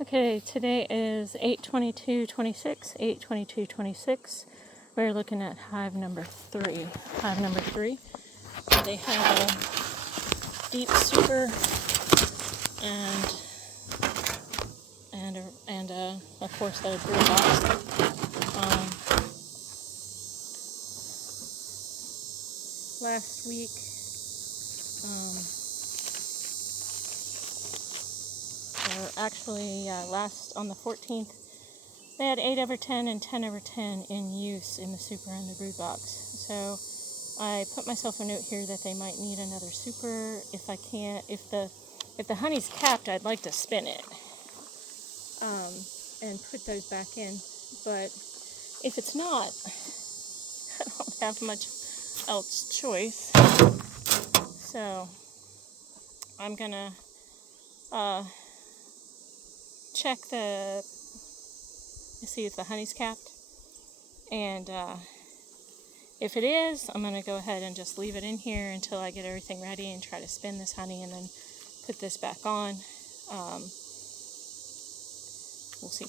Okay, today is 8/22/26, 8/22/26. We're looking at hive number 3. Hive number 3. They have a deep super and of course the brood box. Last week, or actually last on the 14th, they had 8/10 and 10/10 in use in the super and the brood box. So I put myself a note here that they might need another super. If I can't, if the honey's capped, I'd like to spin it and put those back in. But if it's not, I don't have much else choice. So I'm gonna check to see if the honey's capped, and if it is, I'm gonna go ahead and just leave it in here until I get everything ready and try to spin this honey and then put this back on. We'll see.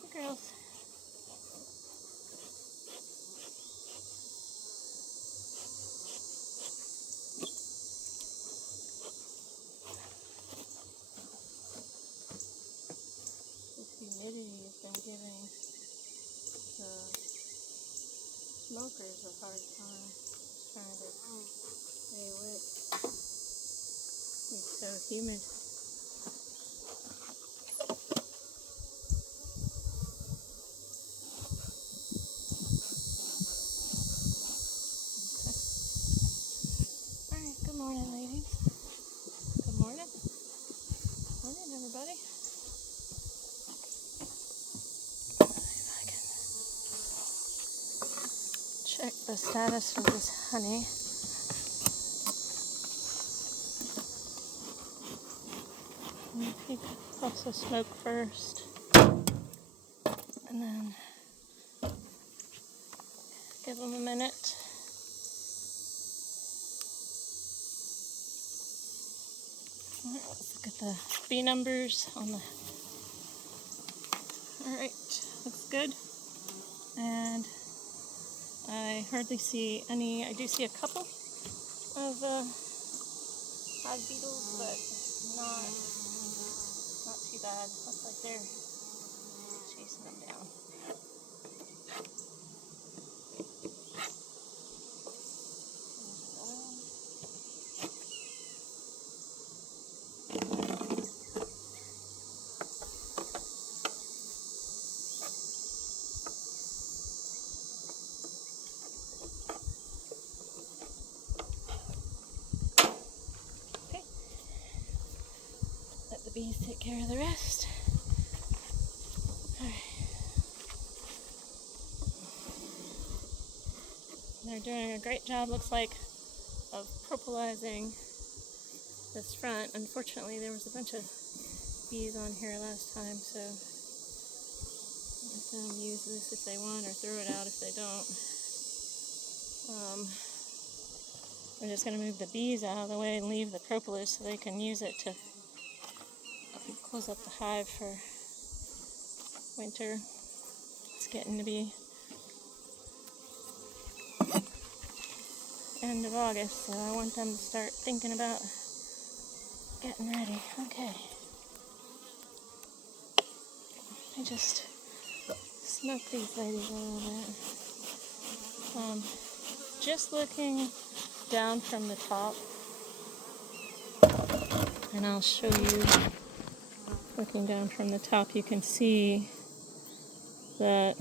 Hey, girls. This humidity has been giving the smokers a hard time trying to stay awake. It's so humid. Alright, good morning, ladies. Good morning. Morning, everybody. If I can check the status of this honey. Puffs of smoke first, and then give them a minute. Alright, let's look at the bee numbers on the. Alright, looks good. And I hardly see any. I do see a couple of hive beetles, but not too bad. Looks like they're chasing them down. Okay. Let the bees take care of the rest. Alright. They're doing a great job, looks like, of propolizing this front. Unfortunately, there was a bunch of bees on here last time, so let them use this if they want or throw it out if they don't. I'm just going to move the bees out of the way and leave the propolis so they can use it to close up the hive for winter. It's getting to be end of August, so I want them to start thinking about getting ready. Okay. I just smoke these ladies a little bit. Just looking down from the top, and I'll show you. Looking down from the top, you can see that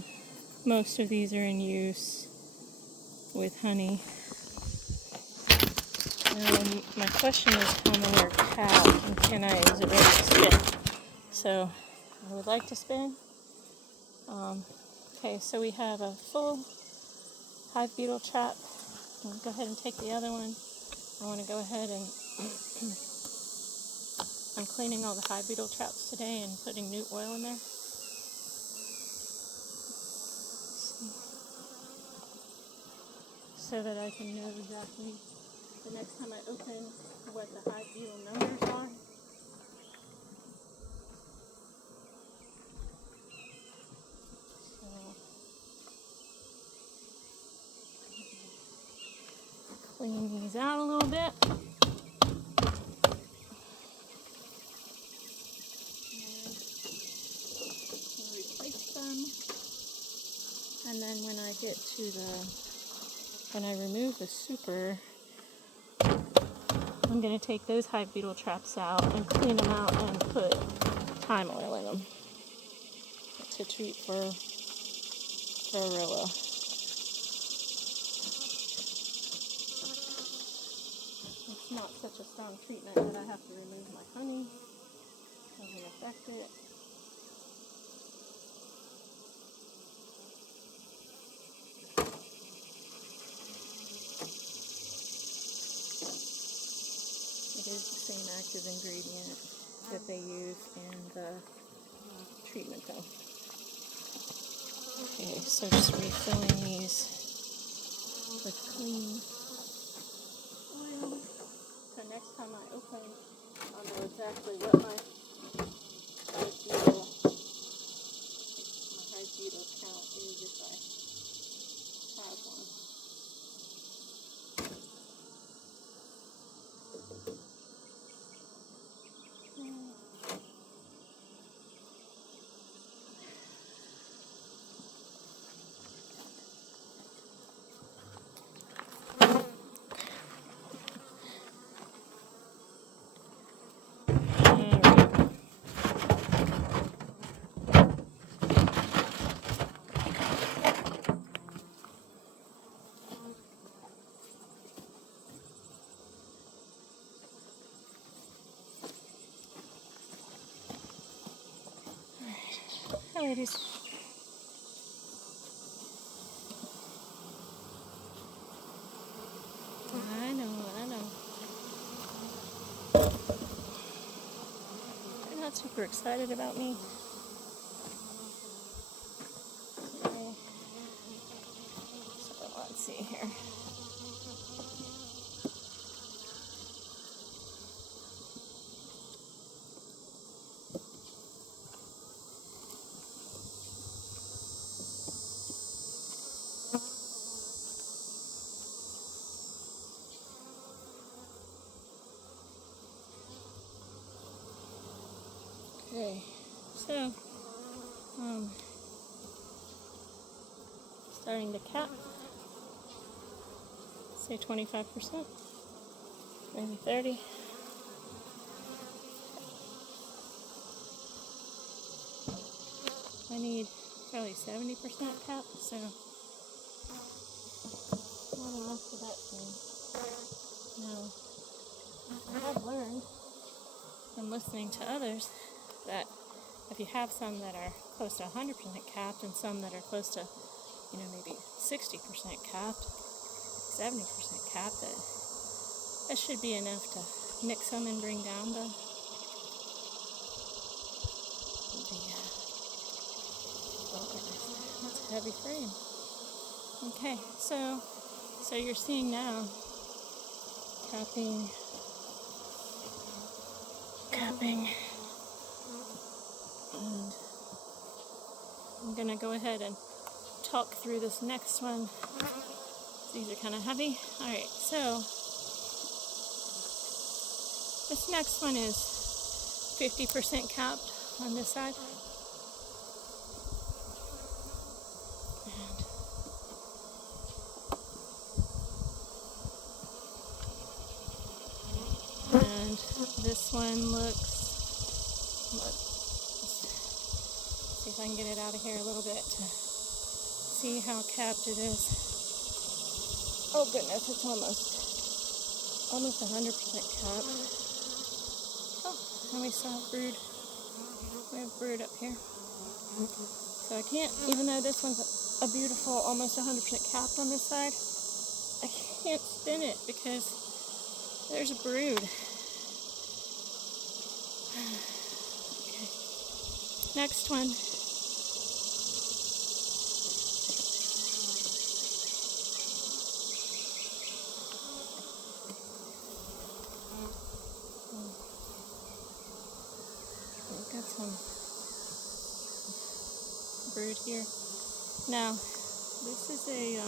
most of these are in use with honey. My question is how many are capped, and is it ready to spin? So I would like to spin. Okay, so we have a full hive beetle trap. I'll go ahead and take the other one. I want to go ahead and I'm cleaning all the hive beetle traps today and putting new oil in there. So that I can know exactly the next time I open what the hive beetle numbers are. So clean these out a little bit. And replace them. And then when I get to when I remove the super, I'm going to take those hive beetle traps out and clean them out and put thyme oil in them to treat for varroa. It's not such a strong treatment that I have to remove my honey. Doesn't affect it. It is the same active ingredient that they use in the treatment though. Okay, so just refilling these with clean oil. So next time I open, I'll know exactly what my hive beetle count is if I have one. Hi, ladies. I know. They're not super excited about me. Okay. So let's see here. Okay, so starting to cap, say 25%, maybe 30. I need probably 70% cap, so not enough for that thing. Now, I have learned from listening to others that if you have some that are close to 100% capped and some that are close to, maybe 60% capped, 70% capped, that should be enough to mix them and bring down the that's a heavy frame. Okay, so you're seeing now capping, and I'm gonna go ahead and talk through this next one. These are kind of heavy. All right, so this next one is 50% capped on this side. And this one looks, let's see if I can get it out of here a little bit to see how capped it is. Oh goodness, it's almost 100% capped. Oh, and we still have brood. We have brood up here. So I can't, even though this one's a beautiful, almost 100% capped on this side, I can't spin it because there's a brood. Okay. Next one. got some brood here. Now, this is a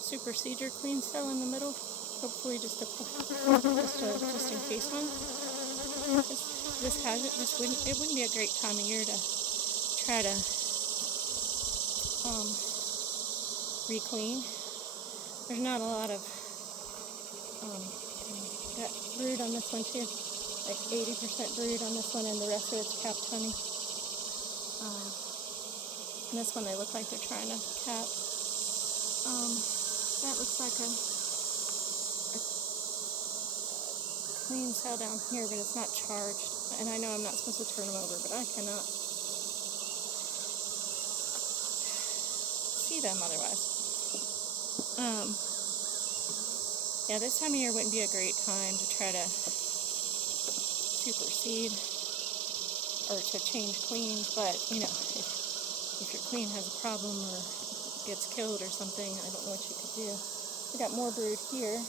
super seeder queen cell in the middle. Hopefully just in case one. This has it. It wouldn't be a great time of year to try to re-clean. There's not a lot of got brood on this one too. Like 80% brood on this one, and the rest of it's capped honey. And this one they look like they're trying to cap. That looks like a clean cell down here, but it's not charged. And I know I'm not supposed to turn them over, but I cannot see them otherwise. Yeah, this time of year wouldn't be a great time to try to supersede or to change queens, but you know, if your queen has a problem or gets killed or something, I don't know what you could do. We got more brood here.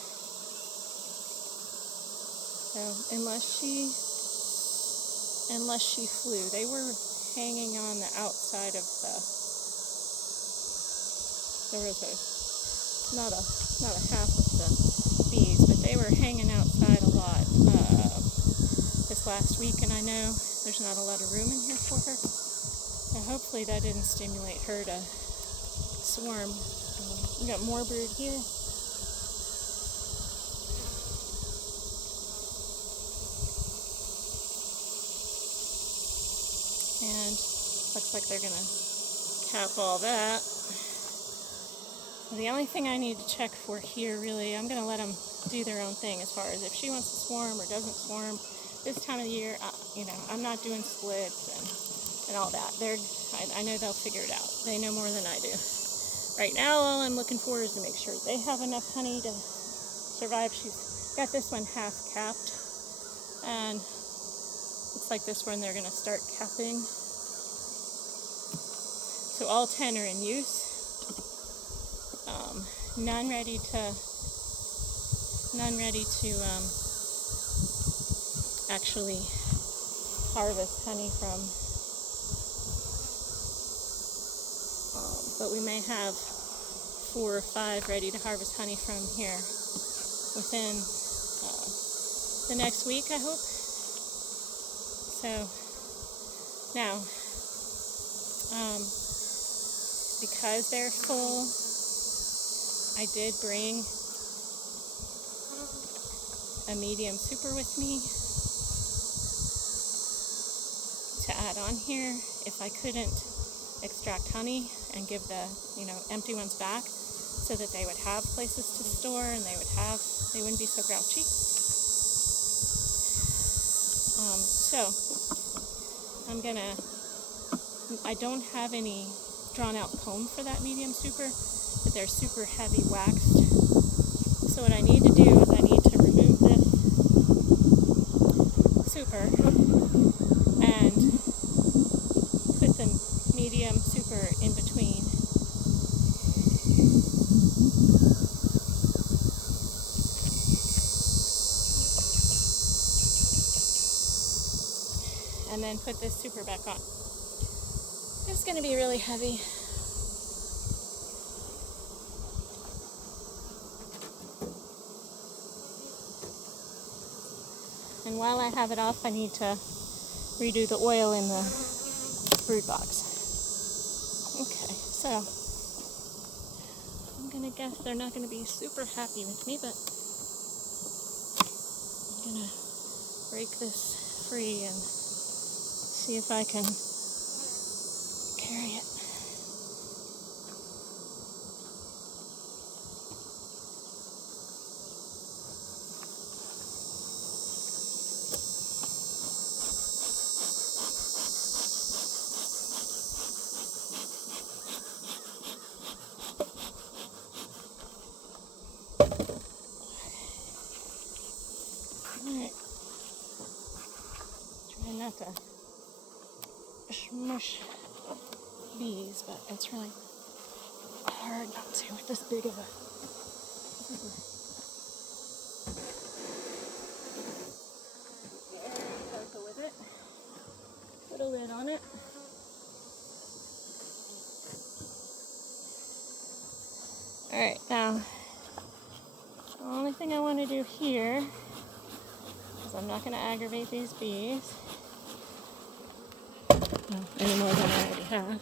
So unless she flew, they were hanging on the outside of there was not a half of the bees, but they were hanging outside a lot this last week, and I know there's not a lot of room in here for her. So hopefully that didn't stimulate her to swarm. We got more brood here. And looks like they're gonna cap all that. The only thing I need to check for here, really, I'm gonna let them do their own thing as far as if she wants to swarm or doesn't swarm. This time of the year, you know, I'm not doing splits and all that. I know they'll figure it out. They know more than I do. Right now, all I'm looking for is to make sure they have enough honey to survive. She's got this one half capped, and looks like this one they're gonna start capping. So all 10 are in use. None ready to actually harvest honey from. But we may have 4 or 5 ready to harvest honey from here within the next week, I hope. So now, because they're full, I did bring a medium super with me to add on here if I couldn't extract honey and give the empty ones back, so that they would have places to store and they wouldn't be so grouchy. So I don't have any drawn out comb for that medium super, but they're super heavy waxed. So what I need to do is I need to remove this super and put the medium super in between. And then put this super back on. It's going to be really heavy. And while I have it off, I need to redo the oil in the brood box. Okay, so I'm gonna guess they're not gonna be super happy with me, but I'm gonna break this free and see if I can carry it. Alright. Trying not to smush bees, but it's really hard not to with this big of a... want to do here, because I'm not going to aggravate these bees any more than I already have.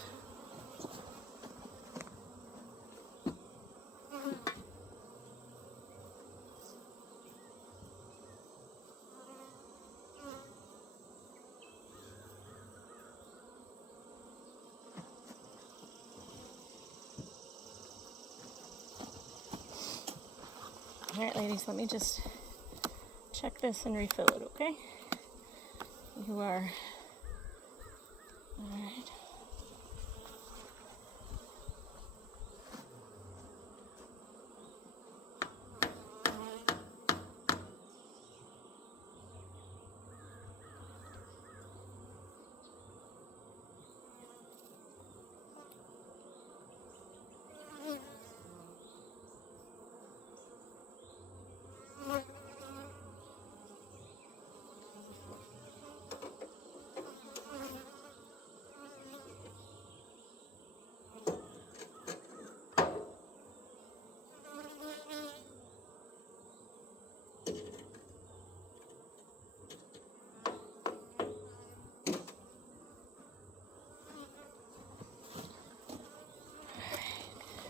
All right, ladies, let me just check this and refill it, okay? You are. All right.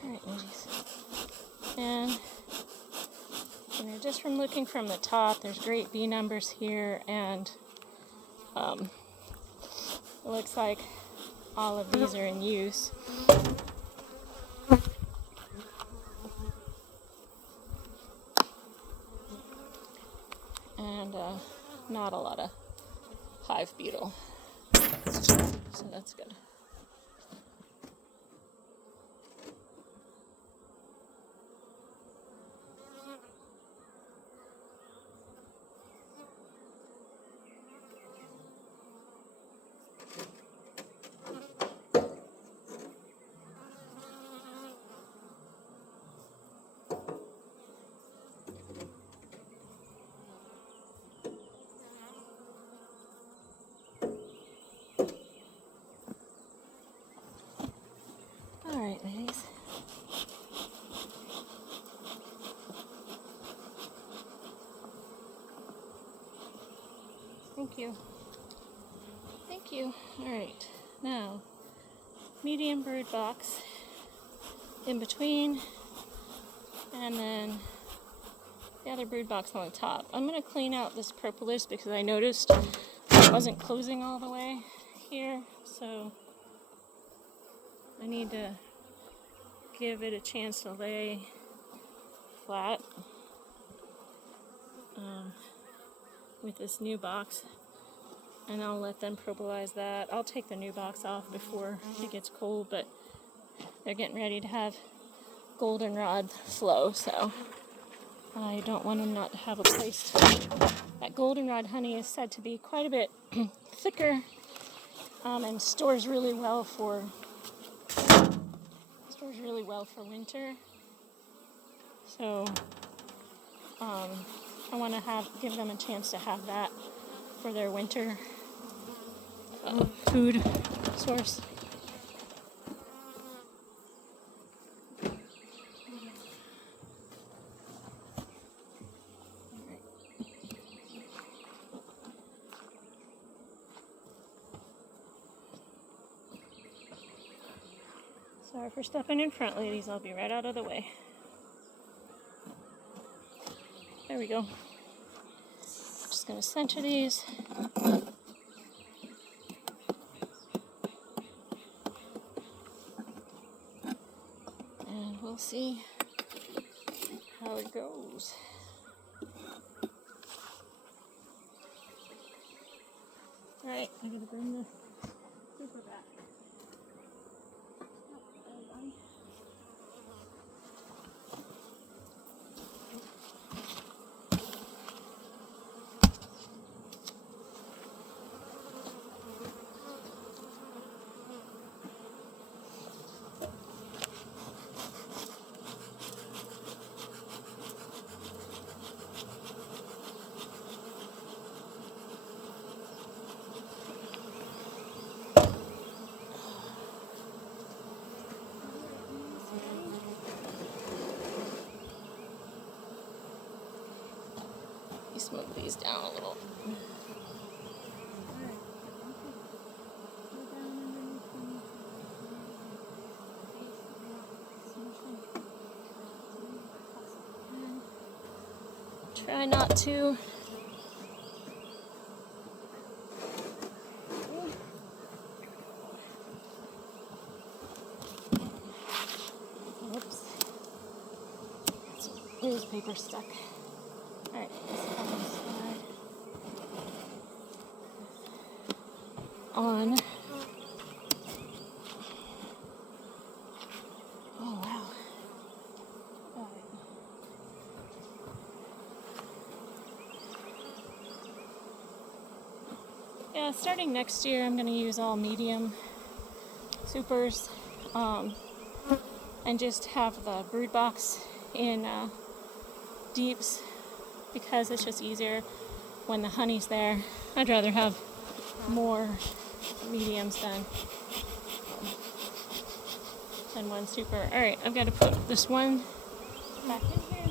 Alright, ladies. And just from looking from the top, there's great bee numbers here, and it looks like all of these are in use. And not a lot of hive beetle. So that's good. Alright, ladies. Thank you. Thank you. Alright, now, medium brood box in between, and then the other brood box on the top. I'm going to clean out this propolis because I noticed it wasn't closing all the way here, so I need to give it a chance to lay flat with this new box, and I'll let them propolize that. I'll take the new box off before it gets cold, but they're getting ready to have goldenrod flow, so I don't want them not to have a place to. That goldenrod honey is said to be quite a bit thicker and stores really well for winter. So I want to give them a chance to have that for their winter food source. Sorry for stepping in front, ladies. I'll be right out of the way. There we go. Just going to center these. And we'll see how it goes. Alright, I'm going to bring the super back. me smoke these down a little. Try not to. Whoops. Newspaper stuck. Alright, this is on the slide. On. Oh, wow. Alright. Yeah, starting next year, I'm going to use all medium supers and just have the brood box in deeps because it's just easier when the honey's there. I'd rather have more mediums than one super. Alright, I've got to put this one back in here.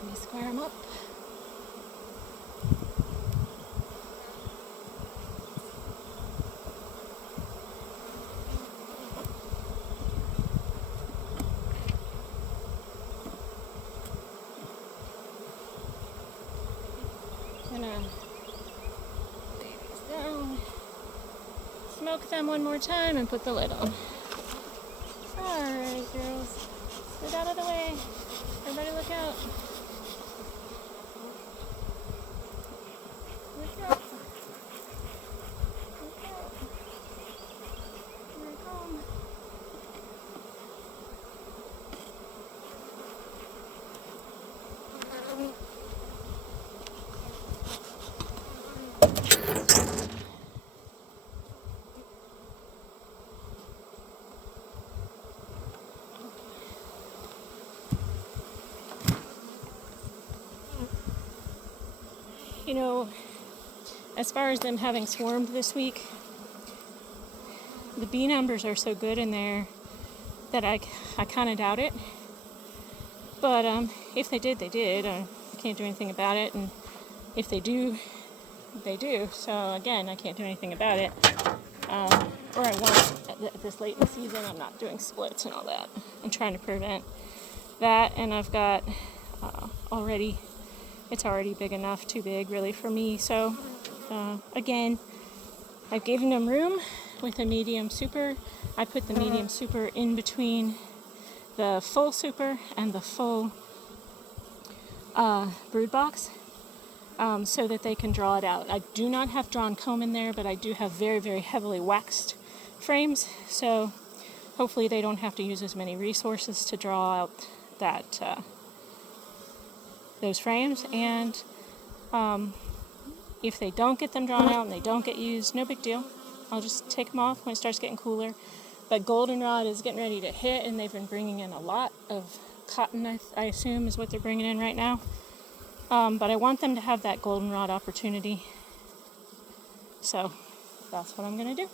Let me square them up. Gonna lay these down, smoke them one more time, and put the lid on. Alright, girls. Get out of the way. Everybody look out. Look out. Look out. Here I come. You know, as far as them having swarmed this week, the bee numbers are so good in there that I kind of doubt it. But if they did, they did. I can't do anything about it. And if they do, they do. So again, I can't do anything about it. Or I won't at this late in the season. I'm not doing splits and all that. I'm trying to prevent that. And I've got it's already big enough, too big really for me. So again, I've given them room with a medium super. I put the medium super in between the full super and the full brood box so that they can draw it out. I do not have drawn comb in there, but I do have very, very heavily waxed frames. So hopefully they don't have to use as many resources to draw out those frames. And if they don't get them drawn out and they don't get used, no big deal. I'll just take them off when it starts getting cooler. But goldenrod is getting ready to hit, and they've been bringing in a lot of cotton, I assume, is what they're bringing in right now. But I want them to have that goldenrod opportunity. So that's what I'm going to do.